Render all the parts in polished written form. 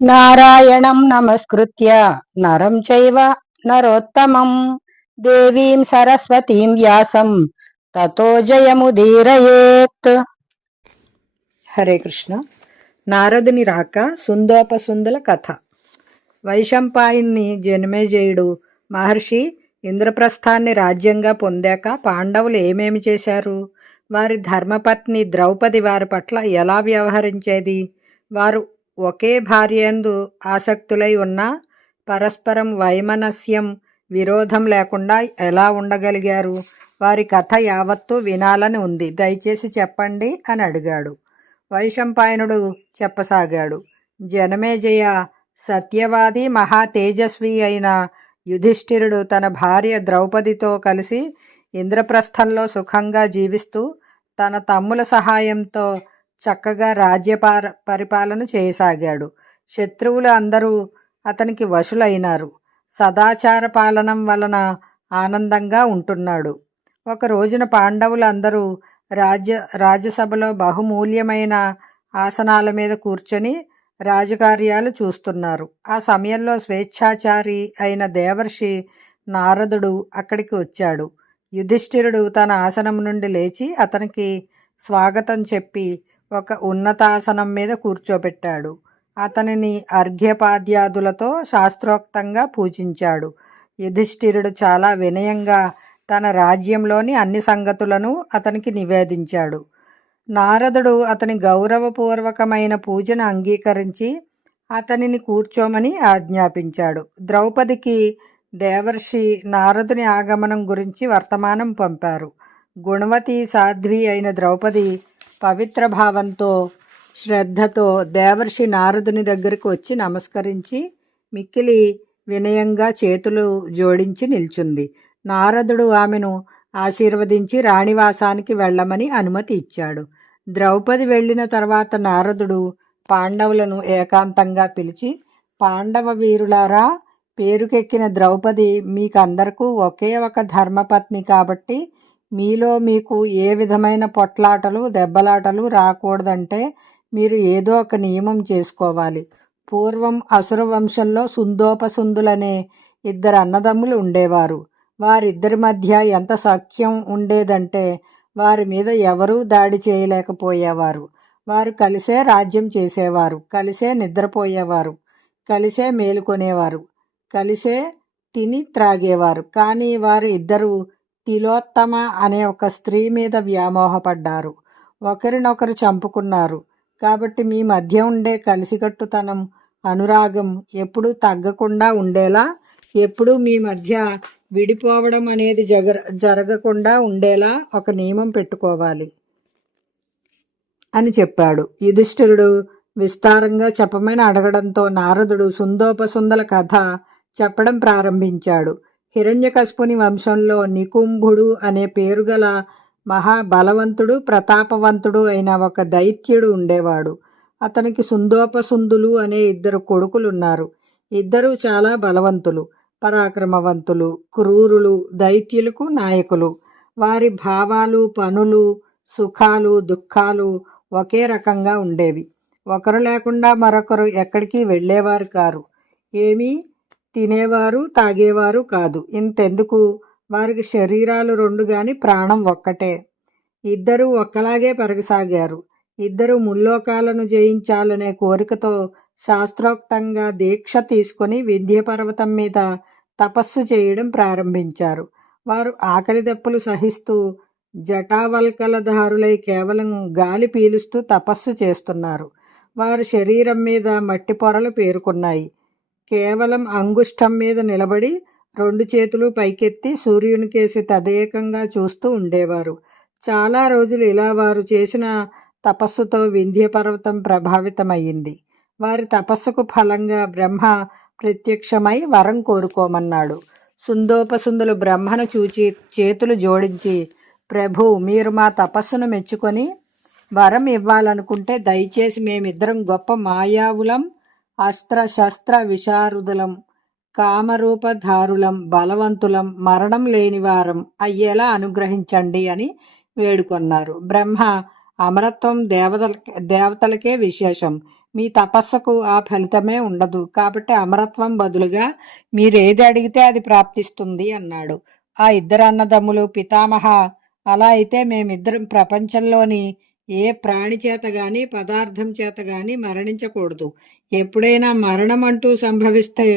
నారాయణం నమస్కృత్య నరం చైవ నరోత్తమం దేవీం సరస్వతీం వ్యాసం తతో జయముదీరయేత్. హరే కృష్ణ. నారదుని రాక సుందోపసుందుల కథ. వైశంపాయన్ని జనమేజయుడు మహర్షి ఇంద్రప్రస్థాన్ని రాజ్యంగా పొందాక పాండవులు ఏమేమి చేశారు? వారి ధర్మపత్ని ద్రౌపది వారి పట్ల ఎలా వ్యవహరించేది? వారు ఒకే భార్యందు ఆసక్తులై ఉన్నా పరస్పరం వైమనస్యం, విరోధం లేకుండా ఎలా ఉండగలిగారు? వారి కథ యావత్తూ వినాలని ఉంది, దయచేసి చెప్పండి అని అడిగాడు. వైశంపాయనుడు చెప్పసాగాడు. జనమేజయ, సత్యవాది మహా తేజస్వి అయిన యుధిష్ఠిరుడు తన భార్య ద్రౌపదితో కలిసి ఇంద్రప్రస్థంలో సుఖంగా జీవిస్తూ తన తమ్ముల సహాయంతో చక్కగా పరిపాలన చేయసాగాడు. శత్రువులు అందరూ అతనికి వశులైనారు. సదాచార పాలనం వలన ఆనందంగా ఉంటున్నాడు. ఒక రోజున పాండవులు అందరూ రాజ్యసభలో బహుమూల్యమైన ఆసనాల మీద కూర్చొని రాజకార్యాలు చూస్తున్నారు. ఆ సమయంలో స్వేచ్ఛాచారి అయిన దేవర్షి నారదుడు అక్కడికి వచ్చాడు. యుధిష్ఠిరుడు తన ఆసనం నుండి లేచి అతనికి స్వాగతం చెప్పి ఒక ఉన్నతాసనం మీద కూర్చోబెట్టాడు. అతనిని అర్ఘ్యపాద్యాదులతో శాస్త్రోక్తంగా పూజించాడు. యుధిష్ఠిరుడు చాలా వినయంగా తన రాజ్యంలోని అన్ని సంగతులను అతనికి నివేదించాడు. నారదుడు అతని గౌరవపూర్వకమైన పూజను అంగీకరించి అతనిని కూర్చోమని ఆజ్ఞాపించాడు. ద్రౌపదికి దేవర్షి నారదుని ఆగమనం గురించి వర్తమానం పంపారు. గుణవతి సాధ్వి అయిన ద్రౌపది పవిత్ర భావంతో శ్రద్ధతో దేవర్షి నారదుని దగ్గరకు వచ్చి నమస్కరించి మిక్కిలి వినయంగా చేతులు జోడించి నిల్చుంది. నారదుడు ఆమెను ఆశీర్వదించి రాణివాసానికి వెళ్ళమని అనుమతి ఇచ్చాడు. ద్రౌపది వెళ్ళిన తర్వాత నారదుడు పాండవులను ఏకాంతంగా పిలిచి, పాండవ వీరులారా, పేరుకెక్కిన ద్రౌపది మీకందరకు ఒకే ఒక ధర్మపత్ని కాబట్టి మీలో మీకు ఏ విధమైన పొట్లాటలు దెబ్బలాటలు రాకూడదంటే మీరు ఏదో ఒక నియమం చేసుకోవాలి. పూర్వం అసుర వంశంలో సుందోపసుందులనే ఇద్దరు అన్నదమ్ములు ఉండేవారు. వారిద్దరి మధ్య ఎంత సఖ్యం ఉండేదంటే వారి మీద ఎవరూ దాడి చేయలేకపోయేవారు. వారు కలిసే రాజ్యం చేసేవారు, కలిసే నిద్రపోయేవారు, కలిసే మేలుకొనేవారు, కలిసే తిని త్రాగేవారు. కానీ వారు ఇద్దరు తిలోత్తమ అనే ఒక స్త్రీ మీద వ్యామోహపడ్డారు. ఒకరినొకరు చంపుకున్నారు. కాబట్టి మీ మధ్య ఉండే కలిసికట్టుతనం, అనురాగం ఎప్పుడూ తగ్గకుండా ఉండేలా, ఎప్పుడూ మీ మధ్య విడిపోవడం అనేది జరగకుండా ఉండేలా ఒక నియమం పెట్టుకోవాలి అని చెప్పాడు. యుధిష్ఠిరుడు విస్తారంగా చెప్పమని అడగడంతో నారదుడు సుందోపసుందల కథ చెప్పడం ప్రారంభించాడు. హిరణ్యకశిపుని వంశంలో నికుంభుడు అనే పేరుగల మహాబలవంతుడు ప్రతాపవంతుడు అయిన ఒక దైత్యుడు ఉండేవాడు. అతనికి సుందోపసుందులు అనే ఇద్దరు కొడుకులున్నారు. ఇద్దరూ చాలా బలవంతులు, పరాక్రమవంతులు, క్రూరులు, దైత్యులకు నాయకులు. వారి భావాలు, పనులు, సుఖాలు, దుఃఖాలు ఒకే రకంగా ఉండేవి. ఒకరు లేకుండా మరొకరు ఎక్కడికి వెళ్ళేవారు కారు. ఏమీ తినేవారు తాగేవారు కాదు. ఇంతెందుకు, వారికి శరీరాలు రెండు గాని ప్రాణం ఒక్కటే. ఇద్దరూ ఒక్కలాగే పెరగసాగారు. ఇద్దరు ముల్లోకాలను జయించాలనే కోరికతో శాస్త్రోక్తంగా దీక్ష తీసుకొని వింధ్యపర్వతం మీద తపస్సు చేయడం ప్రారంభించారు. వారు ఆకలి దప్పులు సహిస్తూ జటావల్కలధారులై కేవలం గాలి పీలుస్తూ తపస్సు చేస్తున్నారు. వారి శరీరం మీద మట్టి పొరలు పేరుకున్నాయి. కేవలం అంగుష్టం మీద నిలబడి రెండు చేతులు పైకెత్తి సూర్యునికేసి తదేకంగా చూస్తూ ఉండేవారు. చాలా రోజులు ఇలా వారు చేసిన తపస్సుతో వింధ్యపర్వతం ప్రభావితమయ్యింది. వారి తపస్సుకు ఫలంగా బ్రహ్మ ప్రత్యక్షమై వరం కోరుకోమన్నాడు. సుందోపసుందులు బ్రహ్మను చూచి చేతులు జోడించి, ప్రభు, మీరు మా తపస్సును మెచ్చుకొని వరం ఇవ్వాలనుకుంటే దయచేసి మేమిద్దరం గొప్ప మాయావులం, అస్త్ర శస్త్ర విశారుదులం, కామరూపధారులం, బలవంతులం, మరణం లేనివారం అయ్యేలా అనుగ్రహించండి అని వేడుకొన్నారు. బ్రహ్మ, అమరత్వం దేవతలకే విశేషం. మీ తపస్సుకు ఆ ఫలితమే ఉండదు. కాబట్టి అమరత్వం బదులుగా మీరేది అడిగితే అది ప్రాప్తిస్తుంది అన్నాడు. ఆ ఇద్దరు అన్నదమ్ములు, పితామహ, అలా అయితే మేమిద్దరం ప్రపంచంలోని ఏ ప్రాణి చేత గాని పదార్థం చేత గాని మరణించకూడదు. ఎప్పుడైనా మరణం అంటూ సంభవిస్తే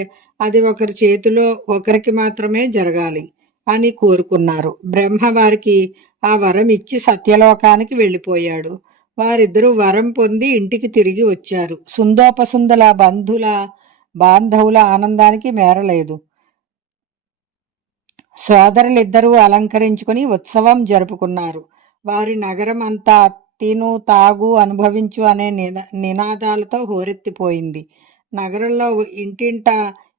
అది ఒకరి చేతిలో ఒకరికి మాత్రమే జరగాలి అని కోరుకున్నారు. బ్రహ్మ వారికి ఆ వరం ఇచ్చి సత్యలోకానికి వెళ్ళిపోయాడు. వారిద్దరూ వరం పొంది ఇంటికి తిరిగి వచ్చారు. సుందోపసుందుల బాంధవుల ఆనందానికి మేరలేదు. సోదరులిద్దరూ అలంకరించుకుని ఉత్సవం జరుపుకున్నారు. వారి నగరం అంతా తిను తాగు అనుభవించు అనే నినాదాలతో హోరెత్తిపోయింది. నగరంలో ఇంటింట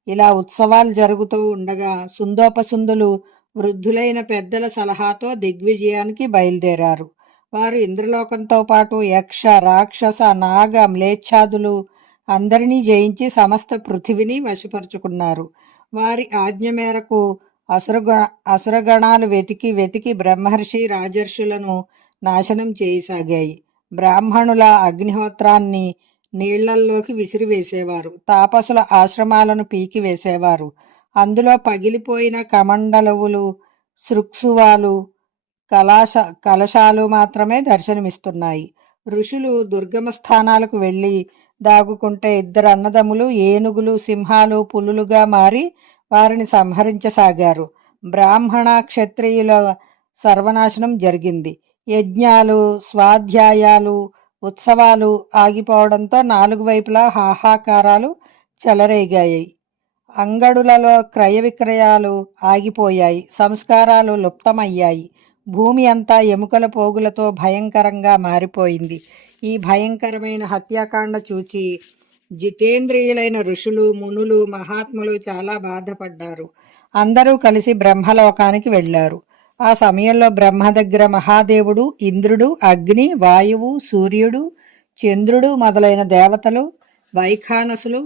ఇలా ఉత్సవాలు జరుగుతూ ఉండగా సుందోపసుందులు వృద్ధులైన పెద్దల సలహాతో దిగ్విజయానికి బయలుదేరారు. వారు ఇంద్రలోకంతో పాటు యక్ష, రాక్షస, నాగ, మ్లేచ్ఛాదులు అందరినీ జయించి సమస్త పృథివిని వశపరుచుకున్నారు. వారి ఆజ్ఞ మేరకు అసురగణాలు వెతికి వెతికి బ్రహ్మర్షి రాజర్షులను నాశనం చేయసాగాయి. బ్రాహ్మణుల అగ్నిహోత్రాన్ని నీళ్లల్లోకి విసిరివేసేవారు. తాపసుల ఆశ్రమాలను పీకి వేసేవారు. అందులో పగిలిపోయిన కమండలువులు, సృక్సువాలు, కలశాలు మాత్రమే దర్శనమిస్తున్నాయి. ఋషులు దుర్గమ స్థానాలకు వెళ్ళి దాగుకుంటే ఇద్దరు అన్నదమ్ములు ఏనుగులు, సింహాలు, పులులుగా మారి వారిని సంహరించసాగారు. బ్రాహ్మణ క్షత్రియుల సర్వనాశనం జరిగింది. యజ్ఞాలు, స్వాధ్యాయాలు, ఉత్సవాలు ఆగిపోవడంతో నాలుగు వైపులా హాహాకారాలు చెలరేగాయి. అంగడులలో క్రయ విక్రయాలు ఆగిపోయాయి. సంస్కారాలు లుప్తమయ్యాయి. భూమి అంతా ఎముకల పోగులతో భయంకరంగా మారిపోయింది. ఈ భయంకరమైన హత్యాకాండ చూచి జితేంద్రియులైన ఋషులు, మునులు, మహాత్ములు చాలా బాధపడ్డారు. అందరూ కలిసి బ్రహ్మలోకానికి వెళ్ళారు. ఆ సమయంలో బ్రహ్మ దగ్గర మహాదేవుడు, ఇంద్రుడు, అగ్ని, వాయువు, సూర్యుడు, చంద్రుడు మొదలైన దేవతలు, వైఖానసులు,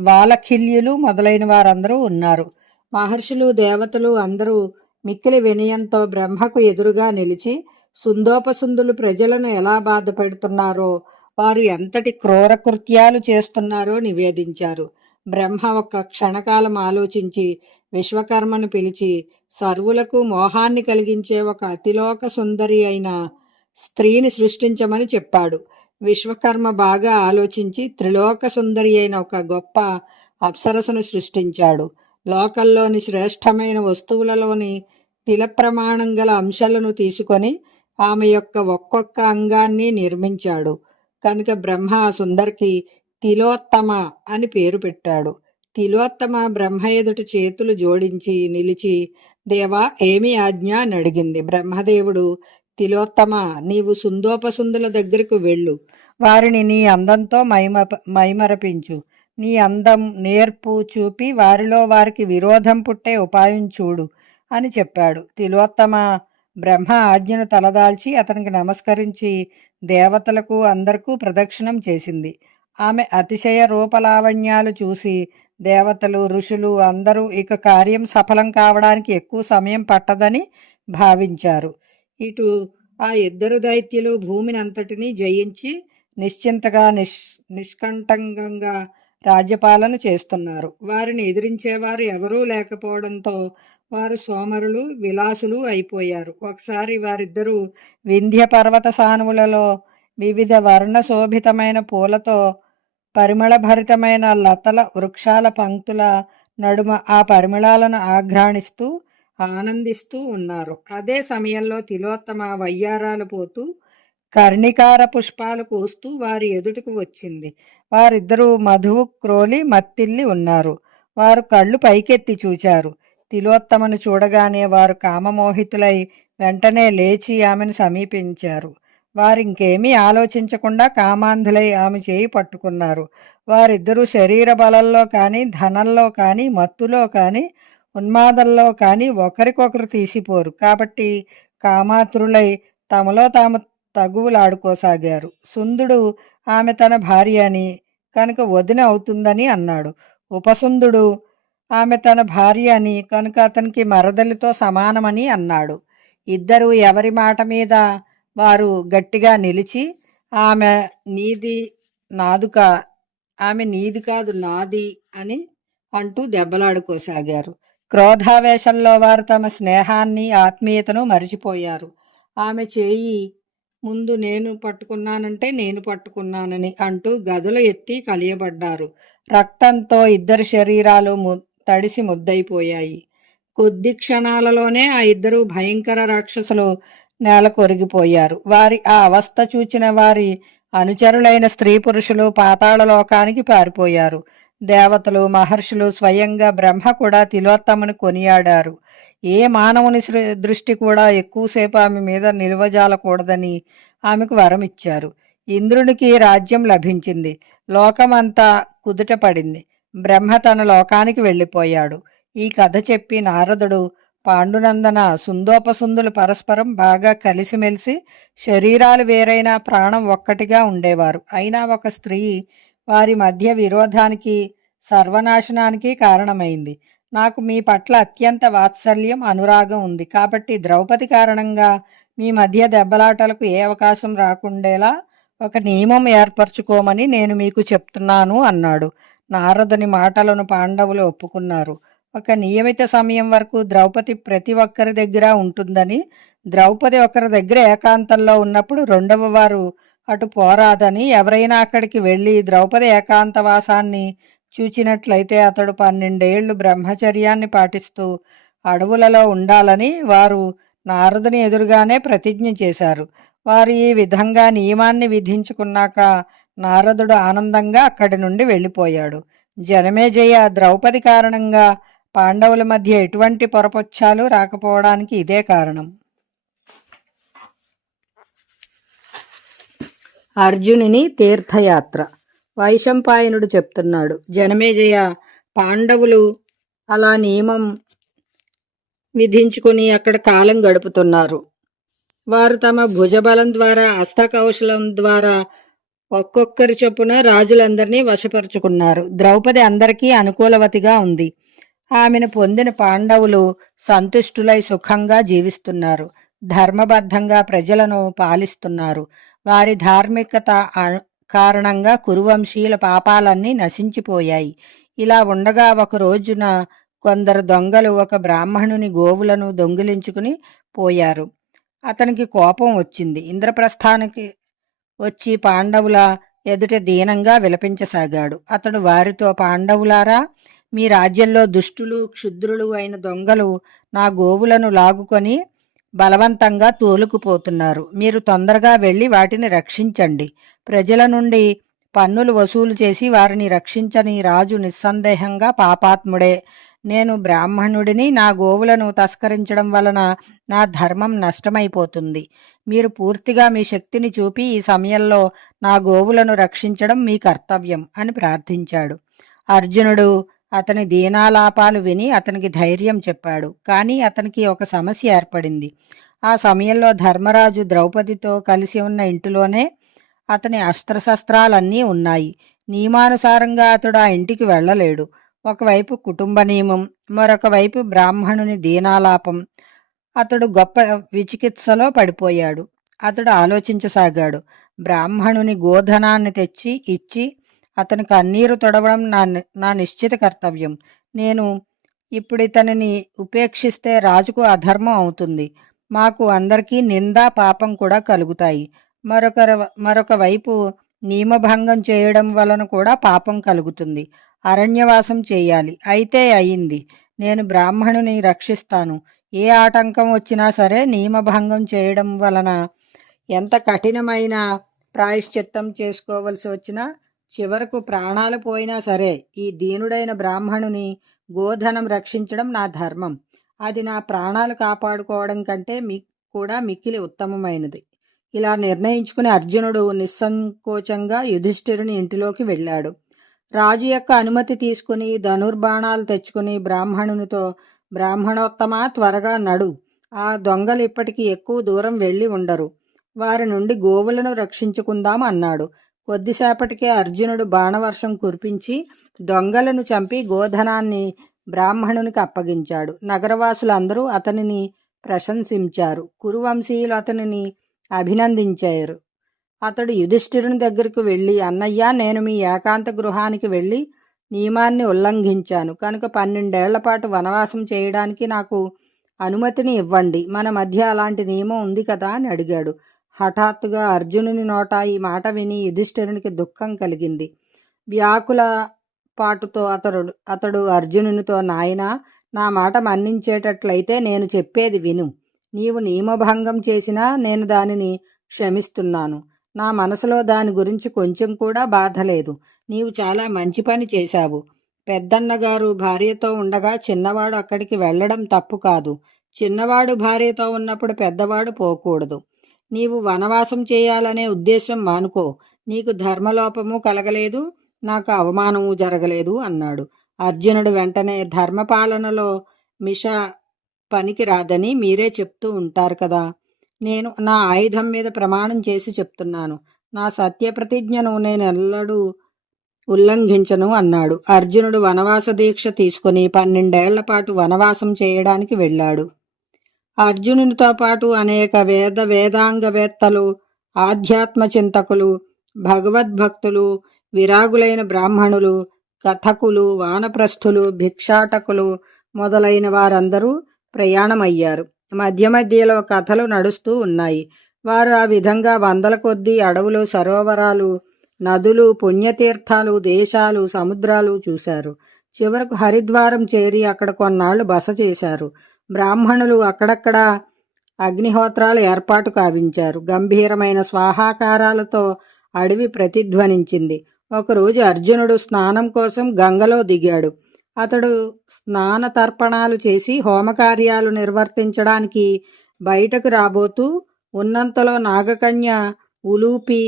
వాలఖిల్యులు మొదలైన వారందరూ ఉన్నారు. మహర్షులు, దేవతలు అందరూ మిక్కిలి వినయంతో బ్రహ్మకు ఎదురుగా నిలిచి సుందోపసుందులు ప్రజలను ఎలా బాధ పెడుతున్నారో, వారు ఎంతటి క్రూర కృత్యాలు చేస్తున్నారో నివేదించారు. బ్రహ్మ ఒక్క క్షణకాలం ఆలోచించి విశ్వకర్మను పిలిచి సర్వులకు మోహాన్ని కలిగించే ఒక అతిలోక సుందరి అయిన స్త్రీని సృష్టించమని చెప్పాడు. విశ్వకర్మ బాగా ఆలోచించి త్రిలోక సుందరి అయిన ఒక గొప్ప అప్సరసను సృష్టించాడు. లోకల్లోని శ్రేష్టమైన వస్తువులలోని తిల ప్రమాణం గల అంశాలను తీసుకొని ఆమె యొక్క ఒక్కొక్క అంగాన్ని నిర్మించాడు. కనుక బ్రహ్మ ఆ సుందరికి తిలోత్తమ అని పేరు పెట్టాడు. తిలోత్తమ బ్రహ్మ ఎదుట చేతులు జోడించి నిలిచి, దేవా ఏమి ఆజ్ఞ అని అడిగింది. బ్రహ్మదేవుడు, తిలోత్తమ, నీవు సుందోపసుందుల దగ్గరకు వెళ్ళు. వారిని నీ అందంతో మైమరపించు. నీ అందం, నేర్పు చూపి వారిలో వారికి విరోధం పుట్టే ఉపాయం చూడు అని చెప్పాడు. తిలోత్తమ బ్రహ్మ ఆజ్ఞను తలదాల్చి అతనికి నమస్కరించి దేవతలకు అందరికీ ప్రదక్షిణం చేసింది. ఆమె అతిశయ రూపలావణ్యాలు చూసి దేవతలు, ఋషులు అందరూ ఇక కార్యం సఫలం కావడానికి ఎక్కువ సమయం పట్టదని భావించారు. ఇటు ఆ ఇద్దరు దైత్యులు భూమిని అంతటినీ జయించి నిశ్చింతగా నిష్కంటకంగా రాజ్యపాలన చేస్తున్నారు. వారిని ఎదిరించేవారు ఎవరూ లేకపోవడంతో వారు సోమరులు, విలాసులు అయిపోయారు. ఒకసారి వారిద్దరూ వింధ్య పర్వత సానువులలో వివిధ వర్ణశోభితమైన పూలతో పరిమళభరితమైన లతల వృక్షాల పంక్తుల నడుమ ఆ పరిమళాలను ఆఘ్రాణిస్తూ ఆనందిస్తూ ఉన్నారు. అదే సమయంలో తిలోత్తమ వయ్యారాలు పోతూ కర్ణికార పుష్పాలు కోస్తూ వారి ఎదుటకు వచ్చింది. వారిద్దరూ మధువు క్రోలి మత్తిల్లి ఉన్నారు. వారు కళ్ళు పైకెత్తి చూచారు. తిలోత్తమను చూడగానే వారు కామమోహితులై వెంటనే లేచి ఆమెను సమీపించారు. వారింకేమీ ఆలోచించకుండా కామాంధులై ఆమె చేయి పట్టుకున్నారు. వారిద్దరూ శరీర బలంలో కానీ, ధనంలో కానీ, మత్తులో కానీ, ఉన్మాదంలో కానీ ఒకరికొకరు తీసిపోరు. కాబట్టి కామాతురులై తమలో తాము తగువులాడుకోసాగారు. సుందుడు ఆమె తన భార్య అని, కనుక వదిన అవుతుందని అన్నాడు. ఉపసుందుడు ఆమె తన భార్య అని, కనుక అతనికి మరదలితో సమానమని అన్నాడు. ఇద్దరూ ఎవరి మాట మీద వారు గట్టిగా నిలిచి, ఆమె నీది ఆమె నీది కాదు నాది అని అంటూ దెబ్బలాడుకోసాగారు. క్రోధావేశంలో వారు తమ స్నేహాన్ని ఆత్మీయతను మరిచిపోయారు. ఆమె చేయి ముందు నేను పట్టుకున్నానంటే నేను పట్టుకున్నానని అంటూ గదలు ఎత్తి కలియబడ్డారు. రక్తంతో ఇద్దరి శరీరాలు తడిసి ముద్దయిపోయాయి. కొద్ది క్షణాలలోనే ఆ ఇద్దరు భయంకర రాక్షసులు నేల కొరిగిపోయారు. వారి ఆ అవస్థ చూచిన వారి అనుచరులైన స్త్రీ పురుషులు పాతాళలోకానికి పారిపోయారు. దేవతలు మహర్షులు స్వయంగా బ్రహ్మ కూడా తిలోత్తమను కొనియాడారు. ఏ మానవుని దృష్టి కూడా ఎక్కువసేపు ఆమె మీద నిలువజాలకూడదని ఆమెకు వరం ఇచ్చారు. ఇంద్రునికి రాజ్యం లభించింది. లోకమంతా కుదుట పడింది. బ్రహ్మ తన లోకానికి వెళ్ళిపోయాడు. ఈ కథ చెప్పి నారదుడు పాండునందన సుందోపసుందులు పరస్పరం బాగా కలిసిమెలిసి శరీరాలు వేరైనా ప్రాణం ఒక్కటిగా ఉండేవారు. అయినా ఒక స్త్రీ వారి మధ్య విరోధానికి సర్వనాశనానికి కారణమైంది. నాకు మీ పట్ల అత్యంత వాత్సల్యం అనురాగం ఉంది కాబట్టి ద్రౌపది కారణంగా మీ మధ్య దెబ్బలాటలకు ఏ అవకాశం రాకుండేలా ఒక నియమం ఏర్పరచుకోమని నేను మీకు చెప్తున్నాను అన్నాడు. నారదుని మాటలను పాండవులు ఒప్పుకున్నారు. ఒక నియమిత సమయం వరకు ద్రౌపది ప్రతి ఒక్కరి దగ్గర ఉంటుందని, ద్రౌపది ఒకరి దగ్గర ఏకాంతంలో ఉన్నప్పుడు రెండవ వారు అటు పోరాదని, ఎవరైనా అక్కడికి వెళ్ళి ద్రౌపది ఏకాంతవాసాన్ని చూచినట్లయితే అతడు 12 ఏళ్లు బ్రహ్మచర్యాన్ని పాటిస్తూ అడవులలో ఉండాలని వారు నారదుని ఎదురుగానే ప్రతిజ్ఞ చేశారు. వారు ఈ విధంగా నియమాన్ని విధించుకున్నాక నారదుడు ఆనందంగా అక్కడి నుండి వెళ్ళిపోయాడు. జనమేజయ ద్రౌపది కారణంగా పాండవుల మధ్య ఎటువంటి పొరపొచ్చాలు రాకపోవడానికి ఇదే కారణం. అర్జునుని తీర్థయాత్ర. వైశంపాయనుడు చెప్తున్నాడు, జనమేజయ పాండవులు అలా నియమం విధించుకుని అక్కడ కాలం గడుపుతున్నారు. వారు తమ భుజబలం ద్వారా అస్త్రకౌశలం ద్వారా ఒక్కొక్కరి చొప్పున రాజులందరినీ వశపరుచుకున్నారు. ద్రౌపది అందరికీ అనుకూలవతిగా ఉంది. ఆమెను పొందిన పాండవులు సంతుష్టులై సుఖంగా జీవిస్తున్నారు. ధర్మబద్ధంగా ప్రజలను పాలిస్తున్నారు. వారి ధార్మికత కారణంగా కురువంశీయుల పాపాలన్నీ నశించిపోయాయి. ఇలా ఉండగా ఒక రోజున కొందరు దొంగలు ఒక బ్రాహ్మణుని గోవులను దొంగిలించుకుని పోయారు. అతనికి కోపం వచ్చింది. ఇంద్రప్రస్థానికి వచ్చి పాండవుల ఎదుట దీనంగా విలపించసాగాడు. అతడు వారితో, పాండవులారా, మీ రాజ్యంలో దుష్టులు క్షుద్రులు అయిన దొంగలు నా గోవులను లాగుకొని బలవంతంగా తోలుకుపోతున్నారు. మీరు తొందరగా వెళ్ళి వాటిని రక్షించండి. ప్రజల నుండి పన్నులు వసూలు చేసి వారిని రక్షించని రాజు నిస్సందేహంగా పాపాత్ముడే. నేను బ్రాహ్మణుడిని. నా గోవులను తస్కరించడం వలన నా ధర్మం నష్టమైపోతుంది. మీరు పూర్తిగా మీ శక్తిని చూపి ఈ సమయంలో నా గోవులను రక్షించడం మీ కర్తవ్యం అని ప్రార్థించాడు. అర్జునుడు అతని దీనాలాపాలు విని అతనికి ధైర్యం చెప్పాడు. కానీ అతనికి ఒక సమస్య ఏర్పడింది. ఆ సమయంలో ధర్మరాజు ద్రౌపదితో కలిసి ఉన్న ఇంటిలోనే అతని అస్త్రశస్త్రాలన్నీ ఉన్నాయి. నియమానుసారంగా అతడు ఆ ఇంటికి వెళ్ళలేడు. ఒకవైపు కుటుంబ నియమం, మరొక వైపు బ్రాహ్మణుని దీనాలాపం. అతడు గొప్ప విచికిత్సలో పడిపోయాడు. అతడు ఆలోచించసాగాడు. బ్రాహ్మణుని గోధనాన్ని తెచ్చి ఇచ్చి అతని కన్నీరు తొడవడం నా నిశ్చిత కర్తవ్యం. నేను ఇప్పుడు ఇతనిని ఉపేక్షిస్తే రాజుకు అధర్మం అవుతుంది. మాకు అందరికీ నింద పాపం కూడా కలుగుతాయి. మరొక వైపు నియమభంగం చేయడం వలన కూడా పాపం కలుగుతుంది. అరణ్యవాసం చేయాలి. అయితే అయింది. నేను బ్రాహ్మణుని రక్షిస్తాను. ఏ ఆటంకం వచ్చినా సరే నియమభంగం చేయడం వలన ఎంత కఠినమైన ప్రాయశ్చిత్తం చేసుకోవలసి వచ్చినా, చివరకు ప్రాణాలు పోయినా సరే ఈ దీనుడైన బ్రాహ్మణుని గోధనం రక్షించడం నా ధర్మం. అది నా ప్రాణాలు కాపాడుకోవడం కంటే కూడా మిక్కిలి ఉత్తమమైనది. ఇలా నిర్ణయించుకుని అర్జునుడు నిస్సంకోచంగా యుధిష్ఠిరుని ఇంటిలోకి వెళ్ళాడు. రాజు యొక్క అనుమతి తీసుకుని ధనుర్బాణాలు తెచ్చుకుని బ్రాహ్మణునితో, బ్రాహ్మణోత్తమ, త్వరగా నడు. ఆ దొంగలు ఇప్పటికీ ఎక్కువ దూరం వెళ్ళి ఉండరు. వారి నుండి గోవులను రక్షించుకుందాం అన్నాడు. కొద్దిసేపటికే అర్జునుడు బాణవర్షం కురిపించి దొంగలను చంపి గోధనాన్ని బ్రాహ్మణునికి అప్పగించాడు. నగరవాసులందరూ అతనిని ప్రశంసించారు. కురువంశీయులు అతనిని అభినందించారు. అతడు యుధిష్ఠిరుని దగ్గరకు వెళ్ళి, అన్నయ్య, నేను మీ ఏకాంత గృహానికి వెళ్ళి నియమాన్ని ఉల్లంఘించాను కనుక 12 ఏళ్ల పాటు వనవాసం చేయడానికి నాకు అనుమతిని ఇవ్వండి. మన మధ్య అలాంటి నియమం ఉంది కదా అని అడిగాడు. హఠాత్తుగా అర్జునుని నోట ఈ మాట విని యుధిష్ఠిరునికి దుఃఖం కలిగింది. వ్యాకుల పాటుతో అతడు అర్జునునితో, నాయనా, నా మాట మన్నించేటట్లయితే నేను చెప్పేది విను. నీవు నియమభంగం చేసినా నేను దానిని క్షమిస్తున్నాను. నా మనసులో దాని గురించి కొంచెం కూడా బాధ లేదు. నీవు చాలా మంచి పని చేశావు. పెద్దన్నగారు భార్యతో ఉండగా చిన్నవాడు అక్కడికి వెళ్ళడం తప్పు కాదు. చిన్నవాడు భార్యతో ఉన్నప్పుడు పెద్దవాడు పోకూడదు. నీవు వనవాసం చేయాలనే ఉద్దేశం మానుకో. నీకు ధర్మలోపము కలగలేదు, నాకు అవమానము జరగలేదు అన్నాడు. అర్జునుడు వెంటనే, ధర్మపాలనలో మిష పనికి రాదని మీరే చెప్తూ ఉంటారు కదా. నేను నా ఆయుధం మీద ప్రమాణం చేసి చెప్తున్నాను. నా సత్యప్రతిజ్ఞను నేనెల్లడూ ఉల్లంఘించను అన్నాడు. అర్జునుడు వనవాస దీక్ష తీసుకుని 12 ఏళ్ల పాటు వనవాసం చేయడానికి వెళ్ళాడు. అర్జునునితో పాటు అనేక వేదాంగవేత్తలు, ఆధ్యాత్మ చింతకులు, భగవద్భక్తులు, విరాగులైన బ్రాహ్మణులు, కథకులు, వానప్రస్థులు, భిక్షాటకులు మొదలైన వారందరూ ప్రయాణమయ్యారు. మధ్య మధ్యలో కథలు నడుస్తూ ఉన్నాయి. వారు ఆ విధంగా వందల కొద్దీ అడవులు, సరోవరాలు, నదులు, పుణ్యతీర్థాలు, దేశాలు, సముద్రాలు చూశారు. చివరకు హరిద్వారం చేరి అక్కడ కొన్నాళ్లు బస చేశారు. బ్రాహ్మణులు అక్కడక్కడ అగ్నిహోత్రాలు ఏర్పాటు కావించారు. గంభీరమైన స్వాహాకారాలతో అడవి ప్రతిధ్వనించింది. ఒకరోజు అర్జునుడు స్నానం కోసం గంగలో దిగాడు. అతడు స్నాన తర్పణాలు చేసి హోమకార్యాలు నిర్వర్తించడానికి బయటకు రాబోతూ ఉన్నంతలో నాగకన్య ఉలూపి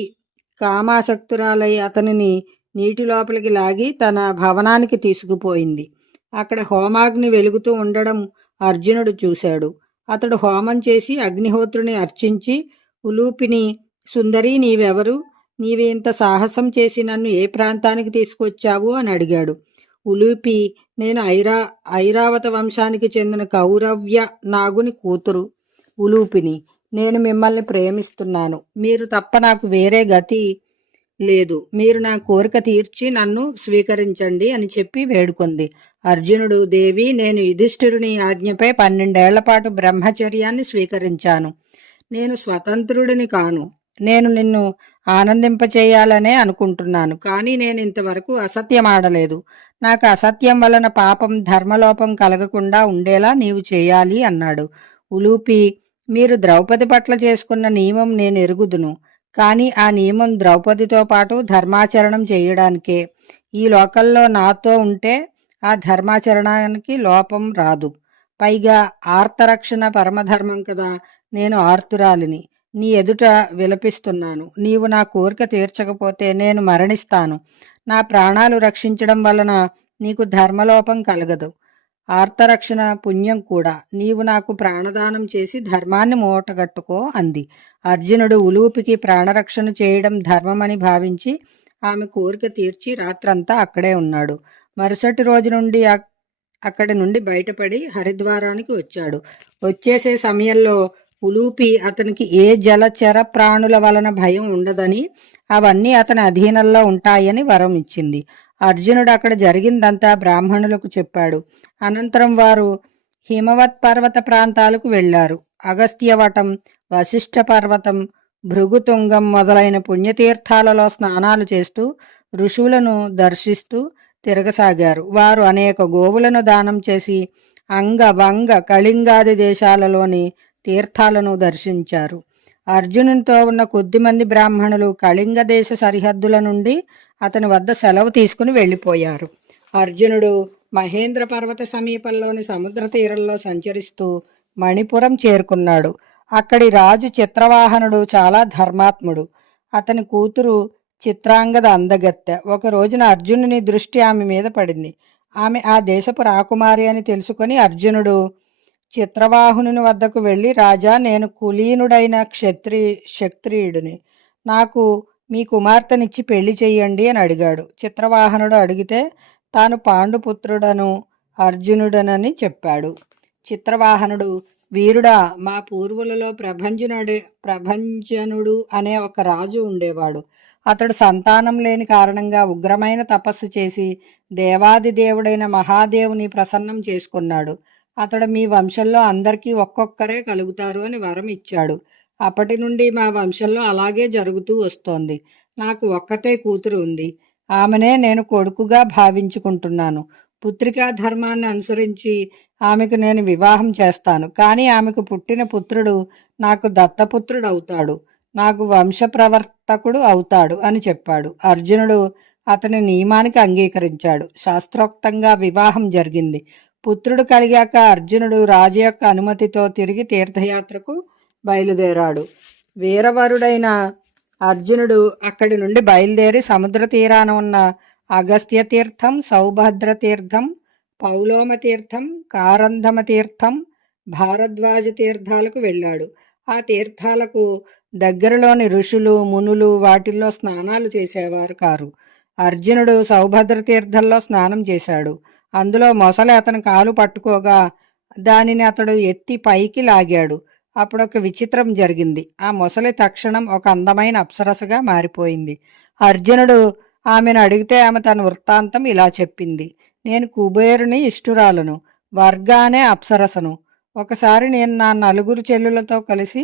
కామాసక్తురాలై అతనిని నీటి లోపలికి లాగి తన భవనానికి తీసుకుపోయింది. అక్కడ హోమాగ్ని వెలుగుతూ ఉండడం అర్జునుడు చూశాడు. అతడు హోమం చేసి అగ్నిహోత్రుని అర్చించి ఉలూపిని, సుందరి, నీవెవరు? నీవి ఇంత సాహసం చేసి నన్ను ఏ ప్రాంతానికి తీసుకొచ్చావు అని అడిగాడు. ఉలూపి, నేను ఐరావత వంశానికి చెందిన కౌరవ్య నాగుని కూతురు ఉలూపిని. నేను మిమ్మల్ని ప్రేమిస్తున్నాను. మీరు తప్ప నాకు వేరే గతి లేదు. మీరు నా కోరిక తీర్చి నన్ను స్వీకరించండి అని చెప్పి వేడుకుంది. అర్జునుడు, దేవి, నేను యుధిష్ఠిరుని ఆజ్ఞపై 12 ఏళ్ల పాటు బ్రహ్మచర్యాన్ని స్వీకరించాను. నేను స్వతంత్రుడిని కాను. నేను నిన్ను ఆనందింపచేయాలనే అనుకుంటున్నాను. కానీ నేను ఇంతవరకు అసత్యమాడలేదు. నాకు అసత్యం వలన పాపం, ధర్మలోపం కలగకుండా ఉండేలా నీవు చేయాలి అన్నాడు. ఉలూపి, మీరు ద్రౌపది పట్ల చేసుకున్న నియమం నేను ఎరుగుదును. కానీ ఆ నియమం ద్రౌపదితో పాటు ధర్మాచరణం చేయడానికే. ఈ లోకల్లో నాతో ఉంటే ఆ ధర్మాచరణానికి లోపం రాదు. పైగా ఆర్తరక్షణ పరమధర్మం కదా. నేను ఆర్తురాలిని. నీ ఎదుట విలపిస్తున్నాను. నీవు నా కోరిక తీర్చకపోతే నేను మరణిస్తాను. నా ప్రాణాలు రక్షించడం వలన నీకు ధర్మలోపం కలగదు. ఆర్తరక్షణ పుణ్యం కూడా. నీవు నాకు ప్రాణదానం చేసి ధర్మాన్ని మూటగట్టుకో అంది. అర్జునుడు ఉలూపికి ప్రాణరక్షణ చేయడం ధర్మమని భావించి ఆమె కోరిక తీర్చి రాత్రంతా అక్కడే ఉన్నాడు. మరుసటి రోజు నుండి అక్కడి నుండి బయటపడి హరిద్వారానికి వచ్చాడు. వచ్చేసే సమయంలో ఉలూపి అతనికి ఏ జలచర ప్రాణుల వలన భయం ఉండదని, అవన్నీ అతని అధీనంలో ఉంటాయని వరం ఇచ్చింది. అర్జునుడు అక్కడ జరిగిందంతా బ్రాహ్మణులకు చెప్పాడు. అనంతరం వారు హిమవత్ పర్వత ప్రాంతాలకు వెళ్లారు. అగస్త్యవటం, వశిష్ఠ పర్వతం, భృగుతుంగం మొదలైన పుణ్యతీర్థాలలో స్నానాలు చేస్తూ ఋషులను దర్శిస్తూ తిరగసాగారు. వారు అనేక గోవులను దానం చేసి అంగ, వంగ, కళింగాది దేశాలలోని తీర్థాలను దర్శించారు. అర్జునునితో ఉన్న కొద్దిమంది బ్రాహ్మణులు కళింగ దేశ సరిహద్దుల నుండి అతని వద్ద సెలవు తీసుకుని వెళ్ళిపోయారు. అర్జునుడు మహేంద్ర పర్వత సమీపంలోని సముద్ర తీరంలో సంచరిస్తూ మణిపురం చేరుకున్నాడు. అక్కడి రాజు చిత్రవాహనుడు చాలా ధర్మాత్ముడు. అతని కూతురు చిత్రాంగద అందగత్తె. ఒక రోజున అర్జునుని దృష్టి ఆమె మీద పడింది. ఆమె ఆ దేశపు రాకుమారి అని తెలుసుకొని అర్జునుడు చిత్రవాహనుని వద్దకు వెళ్ళి, రాజా, నేను కులీనుడైన క్షత్రియుడిని. నాకు మీ కుమార్తెనిచ్చి పెళ్లి చెయ్యండి అని అడిగాడు. చిత్రవాహనుడు అడిగితే తాను పాండుపుత్రుడను అర్జునుడనని చెప్పాడు. చిత్రవాహనుడు వీరుడా, మా పూర్వులలో ప్రభంజనుడు అనే ఒక రాజు ఉండేవాడు. అతడు సంతానం లేని కారణంగా ఉగ్రమైన తపస్సు చేసి దేవాది దేవుడైన మహాదేవుని ప్రసన్నం చేసుకున్నాడు. అతడు మీ వంశంలో అందరికీ ఒక్కొక్కరే కలుగుతారు అని వరం ఇచ్చాడు. అప్పటి నుండి మా వంశంలో అలాగే జరుగుతూ వస్తోంది. నాకు ఒక్కతే కూతురు ఉంది. ఆమెనే నేను కొడుకుగా భావించుకుంటున్నాను. పుత్రికా ధర్మాన్ని అనుసరించి ఆమెకు నేను వివాహం చేస్తాను. కానీ ఆమెకు పుట్టిన పుత్రుడు నాకు దత్తపుత్రుడు అవుతాడు, నాకు వంశప్రవర్తకుడు అవుతాడు అని చెప్పాడు. అర్జునుడు అతని నియమానికి అంగీకరించాడు. శాస్త్రోక్తంగా వివాహం జరిగింది. పుత్రుడు కలిగాక అర్జునుడు రాజు యొక్క అనుమతితో తిరిగి తీర్థయాత్రకు బయలుదేరాడు. వీరవరుడైన అర్జునుడు అక్కడి నుండి బయలుదేరి సముద్ర తీరాన ఉన్న అగస్త్య తీర్థం, సౌభద్ర తీర్థం, పౌలోమ తీర్థం, కారంధమ తీర్థం, భారద్వాజ తీర్థాలకు వెళ్ళాడు. ఆ తీర్థాలకు దగ్గరలోని ఋషులు, మునులు వాటిల్లో స్నానాలు చేసేవారు కారు. అర్జునుడు సౌభద్ర తీర్థంలో స్నానం చేశాడు. అందులో మొసలి అతని కాలు పట్టుకోగా దానిని అతడు ఎత్తి పైకి లాగాడు. అప్పుడు ఒక విచిత్రం జరిగింది. ఆ మొసలి తక్షణం ఒక అందమైన అప్సరసగా మారిపోయింది. అర్జునుడు ఆమెను అడిగితే ఆమె తన వృత్తాంతం ఇలా చెప్పింది. నేను కుబేరుని ఇష్టురాలను, వర్గా అనే అప్సరసను. ఒకసారి నేను నా 4 చెల్లులతో కలిసి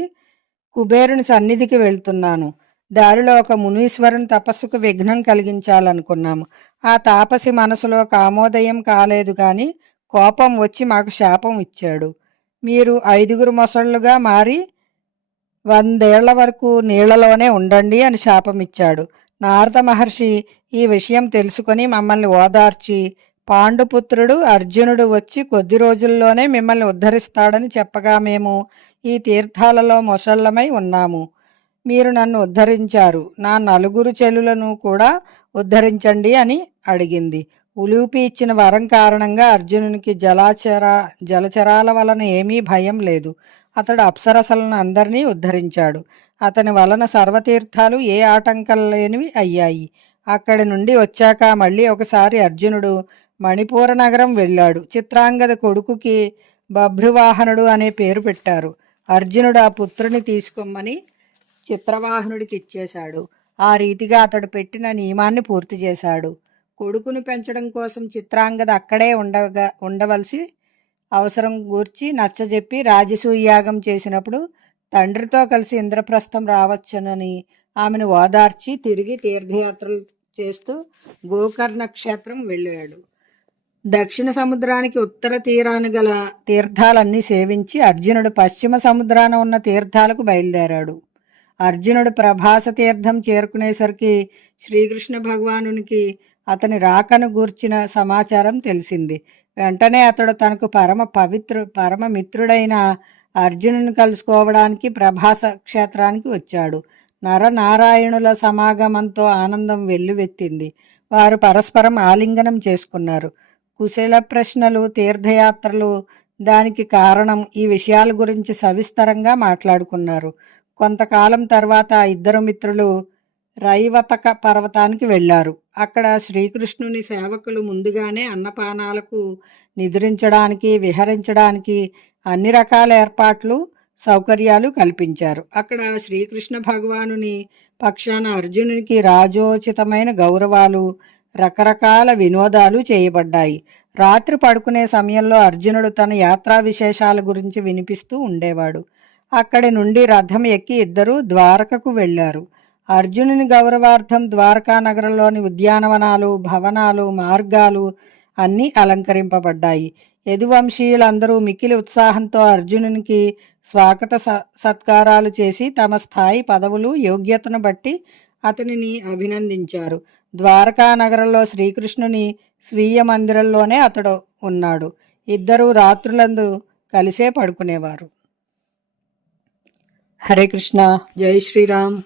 కుబేరుని సన్నిధికి వెళ్తున్నాను. దారిలో ఒక మునీశ్వరుని తపస్సుకు విఘ్నం కలిగించాలనుకున్నాము. ఆ తాపసి మనసులో కామోదయం కాలేదు, కానీ కోపం వచ్చి మాకు శాపం ఇచ్చాడు. మీరు 5 మొసళ్ళుగా మారి 100 ఏళ్ల వరకు నీళ్లలోనే ఉండండి అని శాపమిచ్చాడు. నారద మహర్షి ఈ విషయం తెలుసుకొని మమ్మల్ని ఓదార్చి, పాండుపుత్రుడు అర్జునుడు వచ్చి కొద్ది రోజుల్లోనే మిమ్మల్ని ఉద్ధరిస్తాడని చెప్పగా మేము ఈ తీర్థాలలో మొసళ్ళమై ఉన్నాము. మీరు నన్ను ఉద్ధరించారు. నా 4 చెల్లులను కూడా ఉద్ధరించండి అని అడిగింది. ఉలూపి ఇచ్చిన వరం కారణంగా అర్జునునికి జలచరాల వలన ఏమీ భయం లేదు. అతడు అప్సరసలను అందరినీ ఉద్ధరించాడు. అతని వలన సర్వతీర్థాలు ఏ ఆటంకం లేనివి అయ్యాయి. అక్కడి నుండి వచ్చాక మళ్ళీ ఒకసారి అర్జునుడు మణిపూర నగరం వెళ్ళాడు. చిత్రాంగద కొడుకుకి బభ్రువాహనుడు అనే పేరు పెట్టారు. అర్జునుడు ఆ పుత్రుని తీసుకోమని చిత్రవాహనుడికి ఇచ్చేశాడు. ఆ రీతిగా అతడు పెట్టిన నియమాన్ని పూర్తి చేశాడు. కొడుకును పెంచడం కోసం చిత్రాంగద అక్కడే ఉండవలసి అవసరం గూర్చి నచ్చజెప్పి రాజసూయాగం చేసినప్పుడు తండ్రితో కలిసి ఇంద్రప్రస్థం రావచ్చునని ఆమెను ఓదార్చి తిరిగి తీర్థయాత్రలు చేస్తూ గోకర్ణ క్షేత్రం వెళ్ళాడు. దక్షిణ సముద్రానికి ఉత్తర తీరాన గల తీర్థాలన్నీ సేవించి అర్జునుడు పశ్చిమ సముద్రాన ఉన్న తీర్థాలకు బయలుదేరాడు. అర్జునుడు ప్రభాస తీర్థం చేరుకునేసరికి శ్రీకృష్ణ భగవానునికి అతని రాకను గూర్చిన సమాచారం తెలిసింది. వెంటనే అతడు తనకు పరమ మిత్రుడైన అర్జునుని కలుసుకోవడానికి ప్రభాస క్షేత్రానికి వచ్చాడు. నరనారాయణుల సమాగమంతో ఆనందం వెల్లువెత్తింది. వారు పరస్పరం ఆలింగనం చేసుకున్నారు. కుశల ప్రశ్నలు, తీర్థయాత్రలు, దానికి కారణం, ఈ విషయాల గురించి సవిస్తరంగా మాట్లాడుకున్నారు. కొంతకాలం తర్వాత ఇద్దరు మిత్రులు రైవతక పర్వతానికి వెళ్ళారు. అక్కడ శ్రీకృష్ణుని సేవకులు ముందుగానే అన్నపానాలకు, నిద్రించడానికి, విహరించడానికి అన్ని రకాల ఏర్పాట్లు, సౌకర్యాలు కల్పించారు. అక్కడ శ్రీకృష్ణ భగవానుని పక్షాన అర్జునునికి రాజోచితమైన గౌరవాలు, రకరకాల వినోదాలు చేయబడ్డాయి. రాత్రి పడుకునే సమయంలో అర్జునుడు తన యాత్రా విశేషాల గురించి వినిపిస్తూ ఉండేవాడు. అక్కడి నుండి రథం ఎక్కి ఇద్దరు ద్వారకకు వెళ్ళారు. అర్జునుని గౌరవార్థం ద్వారకా నగరంలోని ఉద్యానవనాలు, భవనాలు, మార్గాలు అన్నీ అలంకరింపబడ్డాయి. యదువంశీయులందరూ మిక్కిలి ఉత్సాహంతో అర్జునునికి స్వాగత సత్కారాలు చేసి తమ స్థాయి, పదవులు, యోగ్యతను బట్టి అతనిని అభినందించారు. ద్వారకా నగరంలో శ్రీకృష్ణుని స్వీయ మందిరంలోనే అతడు ఉన్నాడు. ఇద్దరూ రాత్రులందు కలిసే పడుకునేవారు. హరే కృష్ణ. జై శ్రీరామ్.